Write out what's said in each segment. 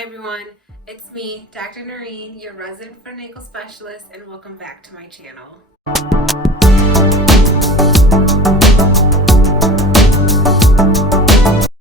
everyone, it's me, Dr. Nooreen, your resident foot and ankle specialist, and welcome back to my channel.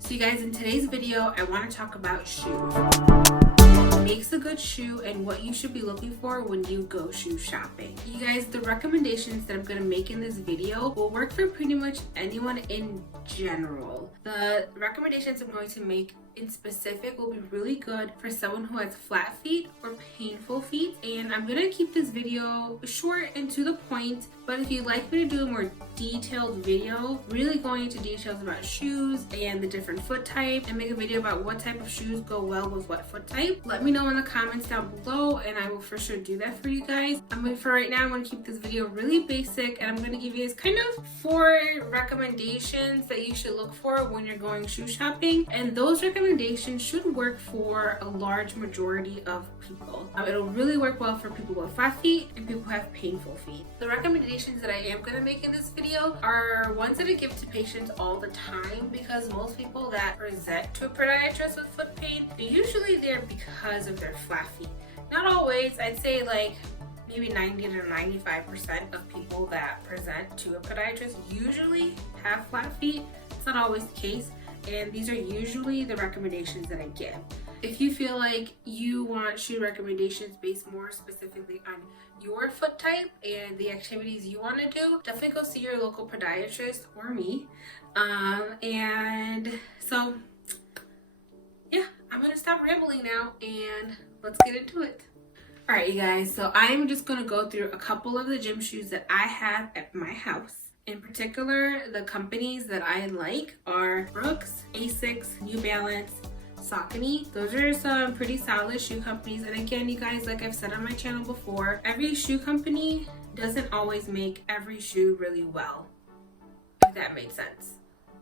So you guys, in today's video, I want to talk about shoes. What makes a good shoe and what you should be looking for when you go shoe shopping. You guys, the recommendations that I'm going to make in this video will work for pretty much anyone in general. The recommendations I'm going to make in specific will be really good for someone who has flat feet or painful feet, and I'm gonna keep this video short and to the point, but if you'd like me to do a more detailed video really going into details about shoes and the different foot type and make a video about what type of shoes go well with what foot type, let me know in the comments down below and I will for sure do that for you guys. For right now, I'm going to keep this video really basic and I'm going to give you guys kind of 4 recommendations that you should look for when you're going shoe shopping, and those recommendations should work for a large majority of people. It'll really work well for people with flat feet and people who have painful feet. The recommendations that I am going to make in this video are ones that I give to patients all the time, because most people that present to a podiatrist with foot pain, they're usually there because of their flat feet. Not always. I'd say like maybe 90 to 95% of people that present to a podiatrist usually have flat feet. It's not always the case, and these are usually the recommendations that I give. If you feel like you want shoe recommendations based more specifically on your foot type and the activities you want to do, definitely go see your local podiatrist or me. And so yeah, I'm gonna stop rambling now and let's get into it. All right, you guys, so I'm just gonna go through a couple of the gym shoes that I have at my house. In particular, the companies that I like are Brooks, Asics, New Balance, Saucony. Those are some pretty solid shoe companies. And again, you guys, like I've said on my channel before, every shoe company doesn't always make every shoe really well, if that makes sense.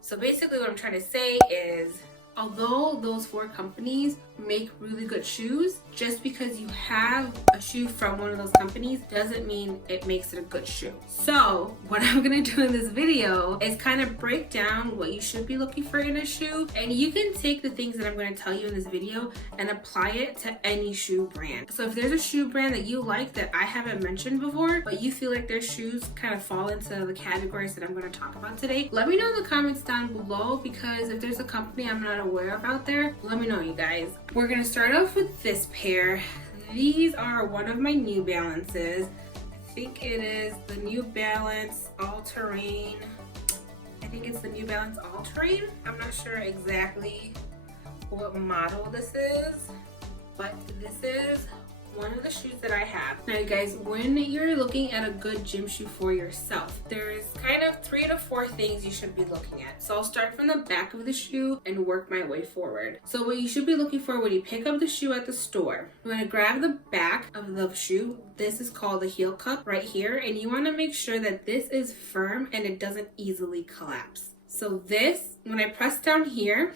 So basically what I'm trying to say is, although those 4 companies make really good shoes, just because you have a shoe from one of those companies doesn't mean it makes it a good shoe. So what I'm gonna do in this video is kind of break down what you should be looking for in a shoe, and you can take the things that I'm gonna tell you in this video and apply it to any shoe brand. So if there's a shoe brand that you like that I haven't mentioned before, but you feel like their shoes kind of fall into the categories that I'm gonna talk about today, let me know in the comments down below, because if there's a company I'm not aware of out there, let me know, you guys. We're gonna start off with this pair. These are one of my New Balances. I think it is the New Balance All-Terrain. I think it's the New Balance All-Terrain. I'm not sure exactly what model this is, but this is one of the shoes that I have. Now, you guys, when you're looking at a good gym shoe for yourself, there's kind of 3 to 4 things you should be looking at. So I'll start from the back of the shoe and work my way forward. So what you should be looking for when you pick up the shoe at the store, you want to grab the back of the shoe. This is called the heel cup right here, and you want to make sure that this is firm and it doesn't easily collapse. So this, when I press down here,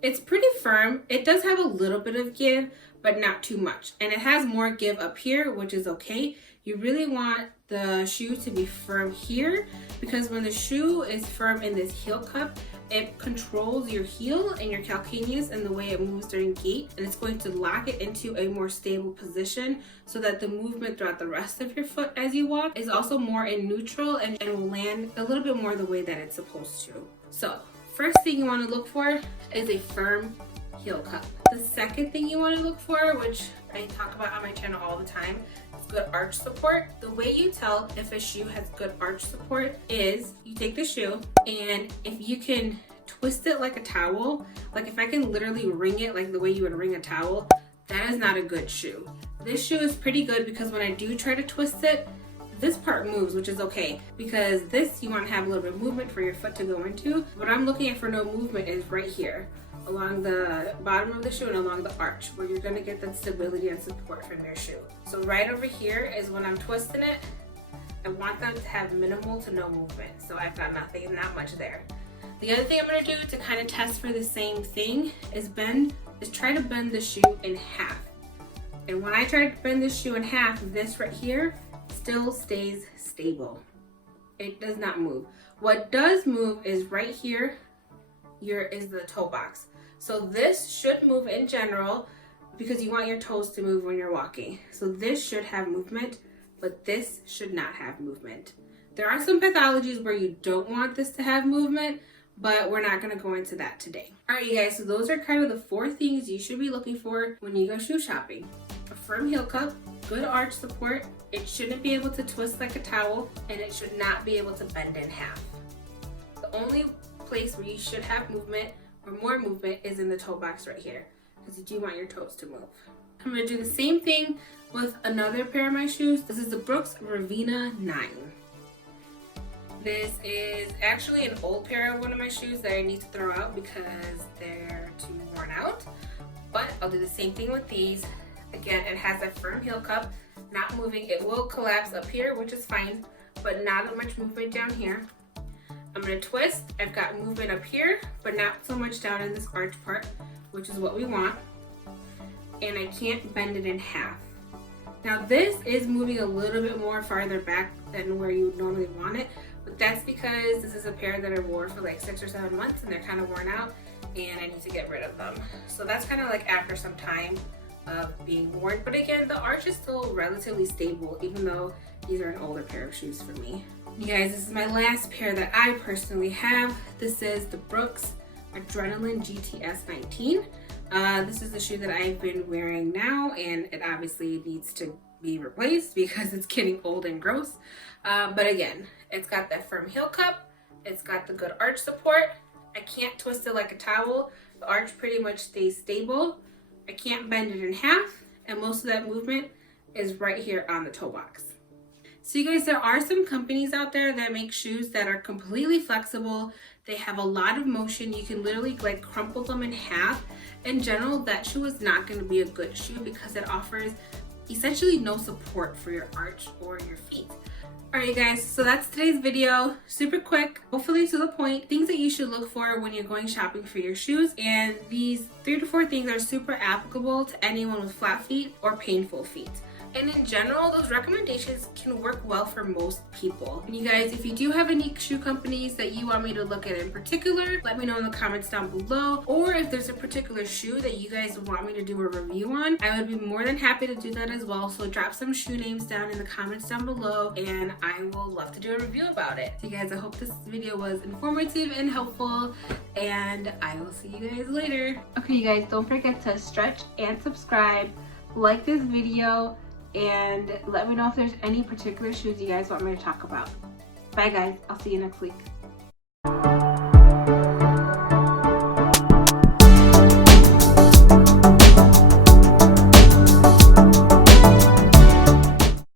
it's pretty firm. It does have a little bit of give, but not too much. And it has more give up here, which is okay. You really want the shoe to be firm here, because when the shoe is firm in this heel cup, it controls your heel and your calcaneus and the way it moves during gait, and it's going to lock it into a more stable position so that the movement throughout the rest of your foot as you walk is also more in neutral and will land a little bit more the way that it's supposed to. So first thing you want to look for is a firm heel cup. The second thing you want to look for, which I talk about on my channel all the time, is good arch support. The way you tell if a shoe has good arch support is you take the shoe, and if you can twist it like a towel, like if I can literally wring it like the way you would wring a towel, that is not a good shoe. This shoe is pretty good because when I do try to twist it, this part moves, which is okay, because this you want to have a little bit of movement for your foot to go into. What I'm looking at for no movement is right here, along the bottom of the shoe and along the arch, where you're going to get that stability and support from your shoe. So right over here is when I'm twisting it, I want them to have minimal to no movement. So I've got nothing, not much there. The other thing I'm going to do to kind of test for the same thing is try to bend the shoe in half. And when I try to bend the shoe in half, this right here still stays stable. It does not move. What does move is right here, is the toe box. So this should move in general. because you want your toes to move when you're walking. So this should have movement, but this should not have movement. There are some pathologies where you don't want this to have movement, but we're not going to go into that today. All right, you guys, so those are kind of the 4 things you should be looking for when you go shoe shopping. A firm heel cup, good arch support, it shouldn't be able to twist like a towel, and it should not be able to bend in half. The only place where you should have movement or more movement is in the toe box right here, because you do want your toes to move. I'm going to do the same thing with another pair of my shoes. This is the Brooks Ravina 9. This is actually an old pair of one of my shoes that I need to throw out because they're too worn out. But I'll do the same thing with these. Again, it has a firm heel cup, not moving. It will collapse up here, which is fine, but not much movement down here. I'm going to twist. I've got movement up here, but not so much down in this arch part, which is what we want. And I can't bend it in half. Now this is moving a little bit more farther back than where you would normally want it, but that's because this is a pair that I wore for like 6 or 7 months and they're kind of worn out and I need to get rid of them. So that's kind of like after some time of being worn. But again, the arch is still relatively stable even though these are an older pair of shoes for me. You guys, this is my last pair that I personally have. This is the Brooks Adrenaline GTS 19. This is the shoe that I've been wearing now and it obviously needs to be replaced because it's getting old and gross. But again, it's got that firm heel cup. It's got the good arch support. I can't twist it like a towel. The arch pretty much stays stable. I can't bend it in half. And most of that movement is right here on the toe box. So you guys, there are some companies out there that make shoes that are completely flexible. They have a lot of motion. You can literally like crumple them in half. In general, that shoe is not going to be a good shoe because it offers essentially no support for your arch or your feet. Alright guys, so that's today's video. Super quick, hopefully to the point. Things that you should look for when you're going shopping for your shoes. And these 3 to 4 things are super applicable to anyone with flat feet or painful feet. And in general, those recommendations can work well for most people. And you guys, if you do have any shoe companies that you want me to look at in particular, let me know in the comments down below. Or if there's a particular shoe that you guys want me to do a review on, I would be more than happy to do that as well. So drop some shoe names down in the comments down below and I will love to do a review about it. So you guys, I hope this video was informative and helpful and I will see you guys later. Okay, you guys, don't forget to stretch and subscribe, like this video, and let me know if there's any particular shoes you guys want me to talk about. Bye guys, I'll see you next week.